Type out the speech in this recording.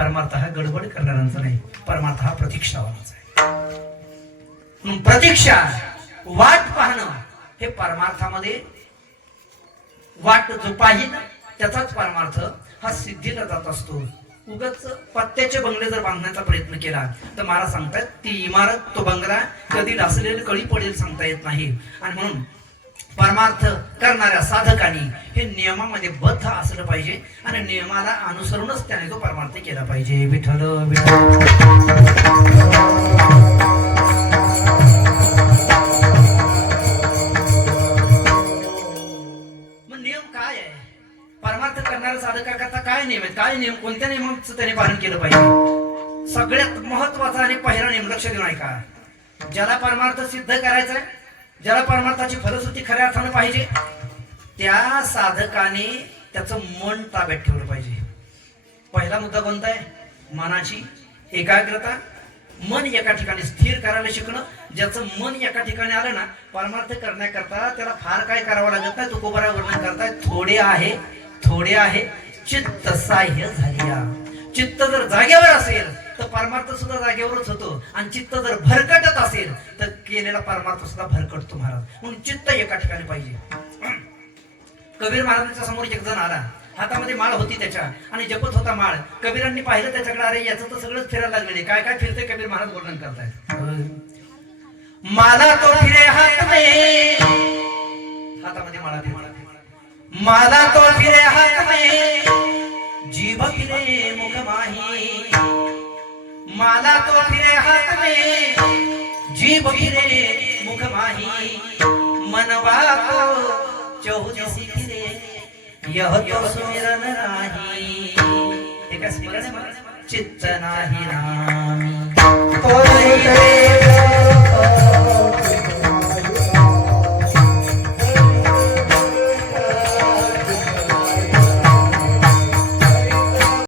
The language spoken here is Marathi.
परमार्थ हा गडबड करणाऱ्यांचा नाही, परमार्थ हा प्रतीक्षावानाचा आहे. म्हणून प्रतीक्षा, वाट पाहणं हे परमार्थामध्ये, वाट जो पाहिन त्याचाच परमार्थ हा सिद्धीला जात असतो. उगाच पत्त्याचे बंगले जर बांधण्याचा प्रयत्न केला तर मला सांगतात ती इमारत, तो बंगला कधी ढासलेली कळी पडेल सांगता येत नाही. आणि म्हणून परमार्थ करणाऱ्या साधकांनी हे नियमामध्ये बद्ध असलं पाहिजे आणि नियमाला अनुसरूनच त्याने तो परमार्थ केला पाहिजे. विठ्ठल मग नियम काय आहे? परमार्थ करणाऱ्या साधकाकरता काय नियम आहेत? काय नियम, कोणत्या नियमांचं त्याने पालन केलं पाहिजे? सगळ्यात महत्वाचा आणि पहिला नियम लक्ष देऊन ऐका. ज्याला परमार्थ सिद्ध करायचा आहे, ज्याला परमार्थाची फलश्रुती खऱ्या अर्थानं पाहिजे, त्या साधकाने त्याचं मन ताब्यात ठेवलं पाहिजे. पहिला मुद्दा कोणता आहे? मनाची एकाग्रता. मन एका ठिकाणी स्थिर करायला शिकणं. ज्याचं मन एका ठिकाणी आलं ना, परमार्थ करण्याकरता त्याला फार काय करावं लागत नाही. तुकोबरा वर्णन करताय, थोडे आहे चित्त साह्य झालिया. चित्त जर जागेवर असेल तर परमार्थ सुद्धा जागेवरच होतो, आणि चित्त जर भरकटत असेल तर केलेला परमार्थ सुद्धा भरकटतो महाराज. म्हणून चित्त एका ठिकाणी पाहिजे. कबीर महाराजांच्या समोर एक जण आला, हातामध्ये माळ होती त्याच्या, आणि जपत होता माळ. कबीरांनी पाहिलं त्याच्याकडे, अरे याचं तर सगळंच फिरायला लागलेले, काय काय फिरते कबीर महाराज वर्णन करतायत. माला तो फिरे हात में, हातामध्ये माळा, माला तो फिरे हात में, जीभ फिरे मुख माही. माला तो फिरे हात में, जीभ फिरे मुख माही. मनवा को चौदिसी फिरे, यह तो सुमिरन नाही. एका स्मरण चित्त नाही रामी.